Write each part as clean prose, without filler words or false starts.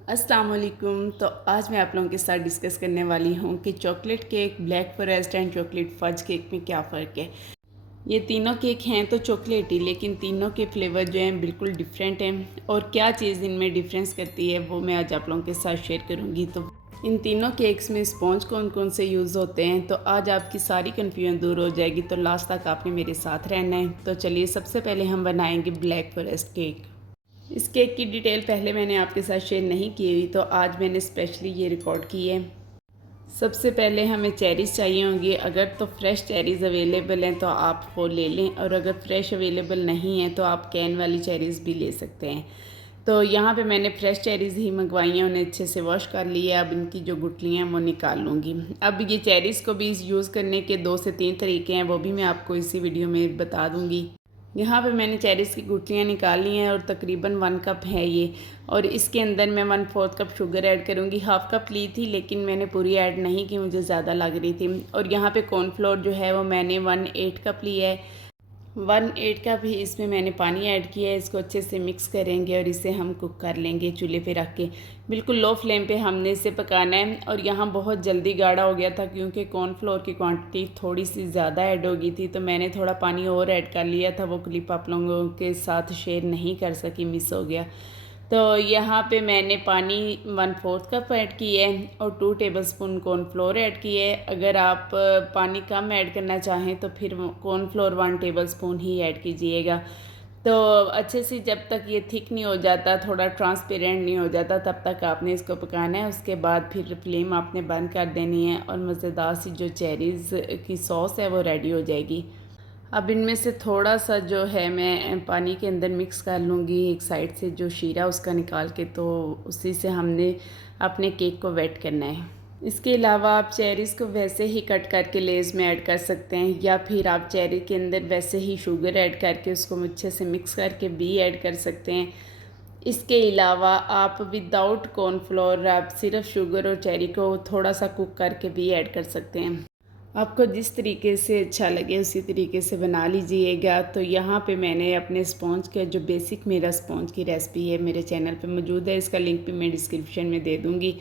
अस्सलाम वालेकुम। तो आज मैं आप लोगों के साथ डिस्कस करने वाली हूँ कि chocolate cake, black forest and chocolate fudge cake में क्या फ़र्क है। ये तीनों केक हैं तो चॉकलेट ही, लेकिन तीनों के फ्लेवर जो हैं बिल्कुल डिफरेंट हैं और क्या चीज़ इनमें डिफरेंस करती है वो मैं आज आप लोगों के साथ शेयर करूँगी। तो इन तीनों केक्स में स्पॉन्ज कौन कौन से यूज़ होते हैं, तो आज आपकी सारी कन्फ्यूजन दूर हो जाएगी। तो लास्ट तक आपने मेरे साथ रहना है। तो चलिए, सबसे पहले हम बनाएंगे ब्लैक फॉरेस्ट केक। इस केक की डिटेल पहले मैंने आपके साथ शेयर नहीं की हुई, तो आज मैंने स्पेशली ये रिकॉर्ड की है। सबसे पहले हमें चेरीज़ चाहिए होंगी। अगर तो फ्रेश चेरीज़ अवेलेबल हैं तो आप वो ले लें, और अगर फ्रेश अवेलेबल नहीं है तो आप कैन वाली चेरीज़ भी ले सकते हैं। तो यहाँ पे मैंने फ्रेश चेरीज़ ही मंगवाई हैं, उन्हें अच्छे से वॉश कर लिया। अब इनकी जो गुठलियाँ हैं वो निकाल लूँगी। अब ये चेरीज़ को भी यूज़ करने के 2 से 3 तरीके हैं, वो भी मैं आपको इसी वीडियो में बता दूँगी। यहाँ पे मैंने चेरीज़ की गुठलियाँ निकाल ली हैं और तकरीबन 1 कप है ये। और इसके अंदर मैं 1/4 कप शुगर ऐड करूँगी। हाफ़ कप ली थी लेकिन मैंने पूरी ऐड नहीं की, मुझे ज़्यादा लग रही थी। और यहाँ पे कॉर्नफ्लोर जो है वो मैंने 1/8 कप लिया है। 1/8 कप ही इसमें मैंने पानी ऐड किया है। इसको अच्छे से मिक्स करेंगे और इसे हम कुक कर लेंगे चूल्हे पे रख के। बिल्कुल लो फ्लेम पे हमने इसे पकाना है। और यहाँ बहुत जल्दी गाढ़ा हो गया था क्योंकि कॉर्नफ्लोर की क्वांटिटी थोड़ी सी ज़्यादा ऐड हो गई थी, तो मैंने थोड़ा पानी और ऐड कर लिया था। वो क्लिप आप लोगों के साथ शेयर नहीं कर सकी, मिस हो गया। तो यहाँ पे मैंने पानी 1/4 कप ऐड किया है और 2 टेबलस्पून कॉर्नफ्लोर ऐड किए है। अगर आप पानी कम ऐड करना चाहें तो फिर कॉर्नफ्लोर 1 टेबलस्पून ही ऐड कीजिएगा। तो अच्छे से जब तक ये थिक नहीं हो जाता, थोड़ा ट्रांसपेरेंट नहीं हो जाता, तब तक आपने इसको पकाना है। उसके बाद फिर फ्लेम आपने बंद कर देनी है और मज़ेदार सी जो चेरीज़ की सॉस है वो रेडी हो जाएगी। अब इनमें से थोड़ा सा जो है मैं पानी के अंदर मिक्स कर लूँगी, एक साइड से जो शीरा उसका निकाल के, तो उसी से हमने अपने केक को वेट करना है। इसके अलावा आप चेरीज़ को वैसे ही कट करके लेज़ में ऐड कर सकते हैं, या फिर आप चेरी के अंदर वैसे ही शुगर ऐड करके उसको अच्छे से मिक्स करके भी ऐड कर सकते हैं। इसके अलावा आप विदाउट कॉर्नफ्लोर आप सिर्फ शुगर और चेरी को थोड़ा सा कुक करके भी ऐड कर सकते हैं। आपको जिस तरीके से अच्छा लगे उसी तरीके से बना लीजिएगा। तो यहाँ पे मैंने अपने स्पॉन्ज का जो बेसिक मेरा स्पॉन्ज की रेसिपी है मेरे चैनल पे मौजूद है, इसका लिंक भी मैं डिस्क्रिप्शन में दे दूँगी।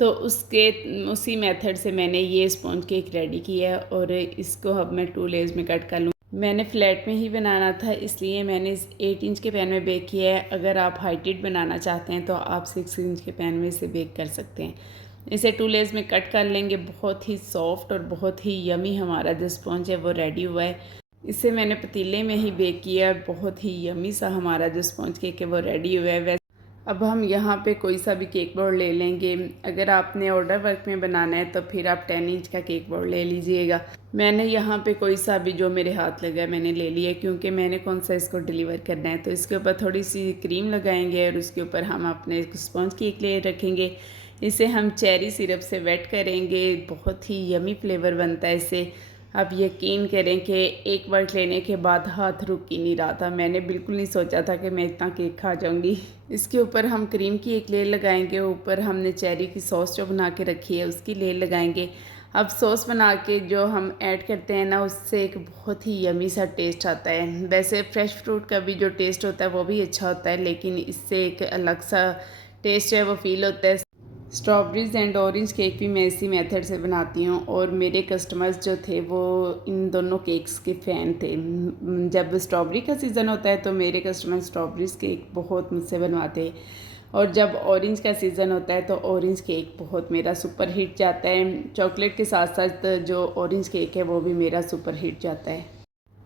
तो उसी मेथड से मैंने ये स्पॉन्ज केक रेडी किया है और इसको अब मैं 2 लेयर्स में कट कर लूँ। मैंने फ्लैट में ही बनाना था, इसलिए मैंने इस 8 इंच के पैन में बेक किया है। अगर आप हाइटेड बनाना चाहते हैं तो आप 6 इंच के पैन में इसे बेक कर सकते हैं। इसे 2 लेयर्स में कट कर लेंगे। बहुत ही सॉफ्ट और बहुत ही यमी हमारा जो स्पॉन्ज है वो रेडी हुआ है। इसे मैंने पतीले में ही बेक किया है। बहुत ही यमी सा हमारा जो स्पॉन्ज केक है वो रेडी हुआ है। अब हम यहाँ पे कोई सा भी केक बोर्ड ले लेंगे। अगर आपने ऑर्डर वर्क में बनाना है तो फिर आप 10 इंच का केक बोर्ड ले लीजिएगा। मैंने यहाँ पे कोई सा भी जो मेरे हाथ लगा है मैंने ले लिया, क्योंकि मैंने कौन सा इसको डिलीवर करना है। तो इसके ऊपर थोड़ी सी क्रीम लगाएंगे और उसके ऊपर हम अपने स्पॉन्ज केक ले रखेंगे। इसे हम चेरी सिरप से वेट करेंगे। बहुत ही यमी फ्लेवर बनता है इससे। आप यकीन करें कि एक बाइट लेने के बाद हाथ रुक ही नहीं रहा था। मैंने बिल्कुल नहीं सोचा था कि मैं इतना केक खा जाऊंगी। इसके ऊपर हम क्रीम की एक लेयर लगाएंगे। ऊपर हमने चेरी की सॉस जो बना के रखी है उसकी लेयर लगाएंगे। अब सॉस बना के जो हम ऐड करते हैं ना, उससे एक बहुत ही यमी सा टेस्ट आता है। वैसे फ्रेश फ्रूट का भी जो टेस्ट होता है वो भी अच्छा होता है, लेकिन इससे एक अलग सा टेस्ट है वो फील होता है। स्ट्रॉबेरीज़ एंड ऑरेंज केक भी मैं इसी मेथड से बनाती हूँ और मेरे कस्टमर्स जो थे वो इन दोनों केक्स के फ़ैन थे। जब स्ट्रॉबेरी का सीज़न होता है तो मेरे कस्टमर स्ट्रॉबेरीज़ केक बहुत मुझसे बनवाते हैं, और जब ऑरेंज का सीज़न होता है तो ऑरेंज केक बहुत मेरा सुपर हिट जाता है। चॉकलेट के साथ साथ जो ऑरेंज केक है वो भी मेरा सुपर हिट जाता है।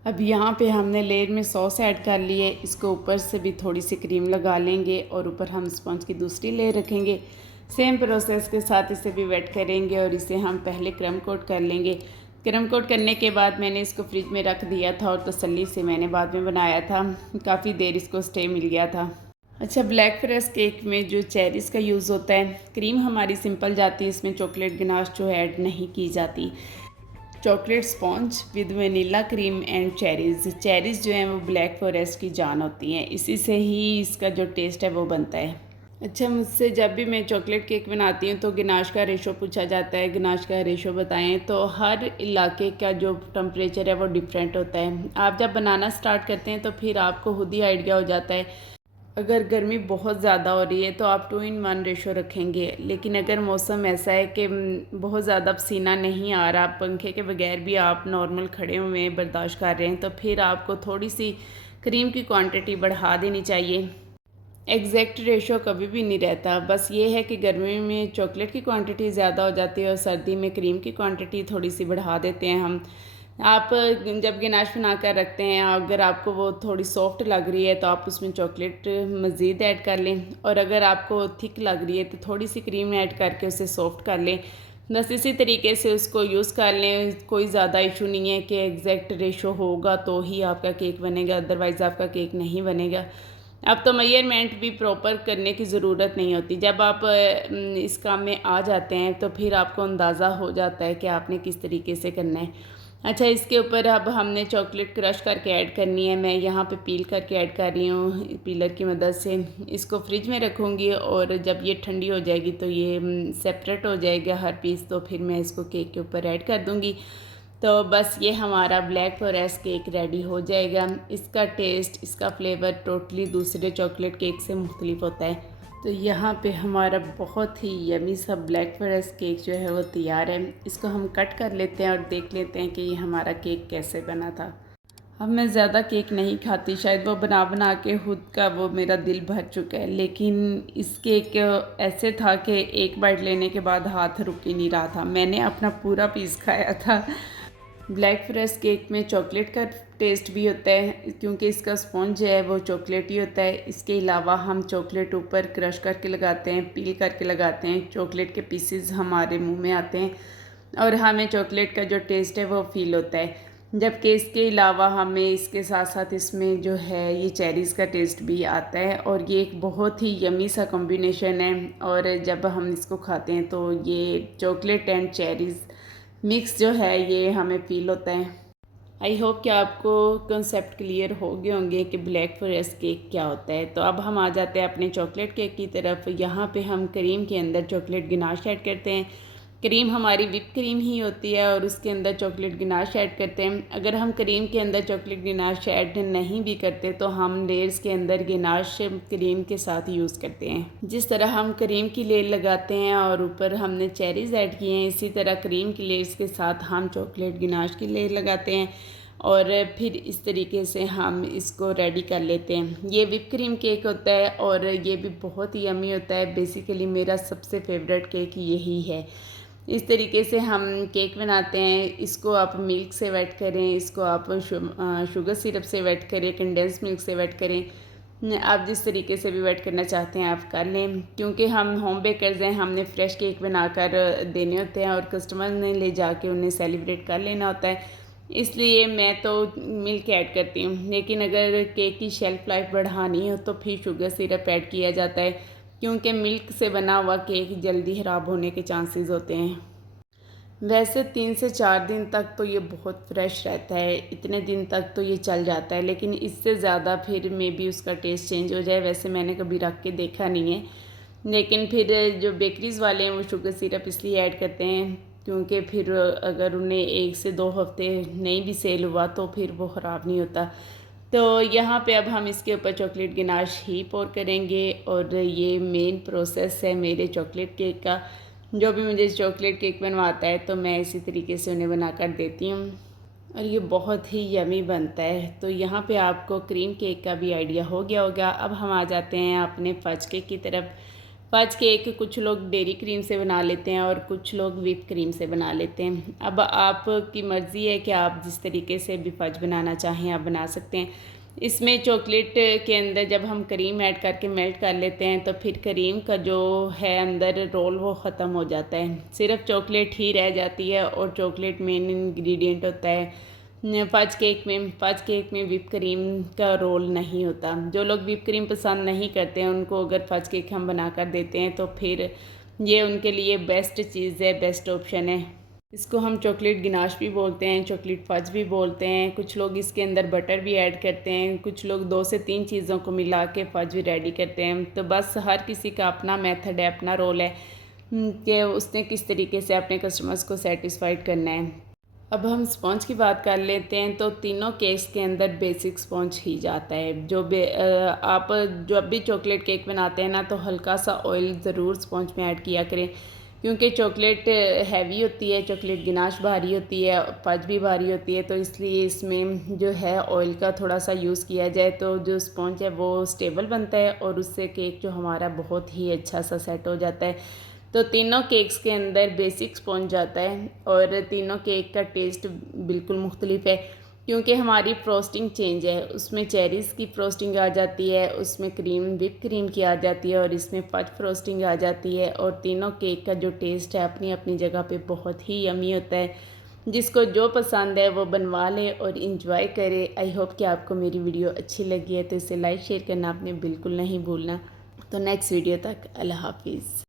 अब यहाँ पे हमने लेयर में सॉस ऐड कर ली है। इसको ऊपर से भी थोड़ी सी क्रीम लगा लेंगे और ऊपर हम स्पंज की दूसरी लेयर रखेंगे। सेम प्रोसेस के साथ इसे भी वेट करेंगे और इसे हम पहले क्रम कोट कर लेंगे। क्रम कोट करने के बाद मैंने इसको फ्रिज में रख दिया था और तसल्ली से मैंने बाद में बनाया था। काफ़ी देर इसको स्टे मिल गया था। अच्छा, ब्लैक फॉरेस्ट केक में जो चेरीज़ का यूज़ होता है, क्रीम हमारी सिंपल जाती है, इसमें चॉकलेट गनाश जो ऐड नहीं की जाती। Chocolate sponge with vanilla cream and cherries. Cherries जो हैं वो ब्लैक फॉरेस्ट की जान होती हैं, इसी से ही इसका जो टेस्ट है वो बनता है। अच्छा, मुझसे जब भी मैं चॉकलेट केक बनाती हूँ तो गनाश का रेशो पूछा जाता है। गनाश का रेशो बताएं, तो हर इलाके का जो टेम्परेचर है वो डिफरेंट होता है। आप जब बनाना स्टार्ट करते हैं तो फिर आपको खुद ही आइडिया हो जाता है। अगर गर्मी बहुत ज़्यादा हो रही है तो आप 2:1 रेशो रखेंगे, लेकिन अगर मौसम ऐसा है कि बहुत ज़्यादा पसीना नहीं आ रहा, पंखे के बगैर भी आप नॉर्मल खड़े हुए बर्दाश्त कर रहे हैं, तो फिर आपको थोड़ी सी क्रीम की क्वांटिटी बढ़ा देनी चाहिए। एग्जैक्ट रेशो कभी भी नहीं रहता, बस ये है कि गर्मी में चॉकलेट की क्वांटिटी ज़्यादा हो जाती है और सर्दी में क्रीम की क्वांटिटी थोड़ी सी बढ़ा देते हैं हम। आप जब गनाश बना कर रखते हैं, अगर आपको वो थोड़ी सॉफ्ट लग रही है तो आप उसमें चॉकलेट मज़ीद ऐड कर लें, और अगर आपको थिक लग रही है तो थोड़ी सी क्रीम ऐड करके उसे सॉफ्ट कर लें। बस इसी तरीके से उसको यूज़ कर लें। कोई ज़्यादा इशू नहीं है कि एग्जैक्ट रेशो होगा तो ही आपका केक बनेगा, अदरवाइज़ आपका केक नहीं बनेगा। अब तो मेजरमेंट भी प्रॉपर करने की ज़रूरत नहीं होती। जब आप इस काम में आ जाते हैं तो फिर आपको अंदाज़ा हो जाता है कि आपने किस तरीके से करना है। अच्छा, इसके ऊपर अब हमने चॉकलेट क्रश करके ऐड करनी है। मैं यहाँ पे पील करके ऐड कर रही हूँ पीलर की मदद से। इसको फ्रिज में रखूँगी और जब ये ठंडी हो जाएगी तो ये सेपरेट हो जाएगा हर पीस, तो फिर मैं इसको केक के ऊपर ऐड कर दूँगी। तो बस ये हमारा ब्लैक फॉरेस्ट केक रेडी हो जाएगा। इसका टेस्ट, इसका फ्लेवर टोटली दूसरे चॉकलेट केक से मुख्तलिफ होता है। तो यहाँ पे हमारा बहुत ही यमी सा ब्लैक फॉरेस्ट केक जो है वो तैयार है। इसको हम कट कर लेते हैं और देख लेते हैं कि ये हमारा केक कैसे बना था। अब मैं ज़्यादा केक नहीं खाती, शायद वो बना बना के खुद का वो मेरा दिल भर चुका है, लेकिन इस केक ऐसे था कि एक बाइट लेने के बाद हाथ रुक ही नहीं रहा था। मैंने अपना पूरा पीस खाया था। ब्लैक फॉरेस्ट केक में चॉकलेट का टेस्ट भी होता है क्योंकि इसका स्पॉन्ज है वो चॉकलेटी होता है। इसके अलावा हम चॉकलेट ऊपर क्रश करके लगाते हैं, पील करके लगाते हैं, चॉकलेट के पीसेस हमारे मुंह में आते हैं और हमें चॉकलेट का जो टेस्ट है वो फील होता है। जबकि इसके अलावा हमें इसके साथ साथ इसमें जो है ये चेरीज़ का टेस्ट भी आता है और ये एक बहुत ही यमी सा कॉम्बिनेशन है। और जब हम इसको खाते हैं तो ये चॉकलेट एंड चेरीज़ मिक्स जो है ये हमें फ़ील होता है। आई होप कि आपको कंसेप्ट क्लियर हो गए होंगे कि ब्लैक फॉरेस्ट केक क्या होता है। तो अब हम आ जाते हैं अपने चॉकलेट केक की तरफ। यहाँ पे हम क्रीम के अंदर चॉकलेट गनाश ऐड करते हैं। क्रीम हमारी विप क्रीम ही होती है और उसके अंदर चॉकलेट गनाश ऐड करते हैं। अगर हम क्रीम के अंदर चॉकलेट गनाश ऐड नहीं भी करते तो हम लेयर्स के अंदर गनाश क्रीम के साथ यूज़ करते हैं। जिस तरह हम क्रीम की लेयर लगाते हैं और ऊपर हमने चेरीज़ ऐड किए हैं, इसी तरह क्रीम की लेयर्स के साथ हम चॉकलेट गनाश की लेयर लगाते हैं और फिर इस तरीके से हम इसको रेडी कर लेते हैं। ये विप क्रीम केक होता है और ये भी बहुत ही यमी होता है। बेसिकली मेरा सबसे फेवरेट केक यही है। इस तरीके से हम केक बनाते हैं। इसको आप मिल्क से वेट करें, इसको आप शुगर सिरप से वेट करें, कंडेंस मिल्क से वेट करें, आप जिस तरीके से भी वेट करना चाहते हैं आप कर लें। क्योंकि हम होम बेकर्स हैं, हमने फ़्रेश केक बनाकर देने होते हैं और कस्टमर ने ले जाके उन्हें सेलिब्रेट कर लेना होता है, इसलिए मैं तो मिल्क ऐड करती हूँ। लेकिन अगर केक की शेल्फ़ लाइफ बढ़ानी हो तो फिर शुगर सिरप ऐड किया जाता है, क्योंकि मिल्क से बना हुआ केक जल्दी ख़राब होने के चांसेस होते हैं। वैसे 3 से 4 दिन तक तो ये बहुत फ्रेश रहता है, इतने दिन तक तो ये चल जाता है, लेकिन इससे ज़्यादा फिर मे बी उसका टेस्ट चेंज हो जाए। वैसे मैंने कभी रख के देखा नहीं है, लेकिन फिर जो बेकरीज़ वाले हैं वो शुगर सिरप इसलिए ऐड करते हैं क्योंकि फिर अगर उन्हें 1 से 2 हफ्ते नहीं भी सेल हुआ तो फिर वो ख़राब नहीं होता। तो यहाँ पे अब हम इसके ऊपर चॉकलेट गनाश ही पोर करेंगे और ये मेन प्रोसेस है मेरे चॉकलेट केक का। जो भी मुझे चॉकलेट केक बनवाता है तो मैं इसी तरीके से उन्हें बना कर देती हूँ और ये बहुत ही यमी बनता है। तो यहाँ पे आपको क्रीम केक का भी आइडिया हो गया होगा। अब हम आ जाते हैं अपने फज केक की तरफ। फज केक कुछ लोग डेयरी क्रीम से बना लेते हैं और कुछ लोग व्हिप क्रीम से बना लेते हैं। अब आपकी मर्ज़ी है कि आप जिस तरीके से भी फज बनाना चाहें आप बना सकते हैं। इसमें चॉकलेट के अंदर जब हम क्रीम ऐड करके मेल्ट कर लेते हैं तो फिर क्रीम का जो है अंदर रोल वो ख़त्म हो जाता है, सिर्फ चॉकलेट ही रह जाती है और चॉकलेट मेन इंग्रेडिएंट होता है फज केक में व्हिप क्रीम का रोल नहीं होता। जो लोग व्हिप क्रीम पसंद नहीं करते हैं उनको अगर फज केक हम बना कर देते हैं तो फिर ये उनके लिए बेस्ट चीज़ है, बेस्ट ऑप्शन है। इसको हम चॉकलेट गनाश भी बोलते हैं, चॉकलेट फज भी बोलते हैं। कुछ लोग इसके अंदर बटर भी ऐड करते हैं, कुछ लोग 2 से 3 चीज़ों को मिला के फज भी रेडी करते हैं। तो बस हर किसी का अपना मेथड है, अपना रोल है कि उसने किस तरीके से अपने कस्टमर्स को सेटिस्फाइड करना है। अब हम स्पॉन्ज की बात कर लेते हैं। तो तीनों केक्स के अंदर बेसिक स्पॉन्ज ही जाता है। आप जब भी चॉकलेट केक बनाते हैं ना, तो हल्का सा ऑयल ज़रूर स्पॉन्ज में ऐड किया करें, क्योंकि चॉकलेट हैवी होती है, चॉकलेट गिनाश भारी होती है, फज भी भारी होती है। तो इसलिए इसमें जो है ऑयल का थोड़ा सा यूज़ किया जाए तो जो स्पॉन्ज है वो स्टेबल बनता है और उससे केक जो हमारा बहुत ही अच्छा सा सेट हो जाता है। तो तीनों केक्स के अंदर बेसिक स्पॉन्ज जाता है और तीनों केक का टेस्ट बिल्कुल मुख्तलिफ है, क्योंकि हमारी फ्रोस्टिंग चेंज है। उसमें चेरीज़ की फ्रोस्टिंग आ जाती है, उसमें व्हिप क्रीम की आ जाती है और इसमें फज फ्रोस्टिंग आ जाती है। और तीनों केक का जो टेस्ट है अपनी अपनी जगह पे बहुत ही यमी होता है। जिसको जो पसंद है वो बनवा ले और इन्जॉय करे। आई होप कि आपको मेरी वीडियो अच्छी लगी है, तो इसे लाइक शेयर करना आपने बिल्कुल नहीं भूलना। तो नेक्स्ट वीडियो तक अल्लाह हाफिज़।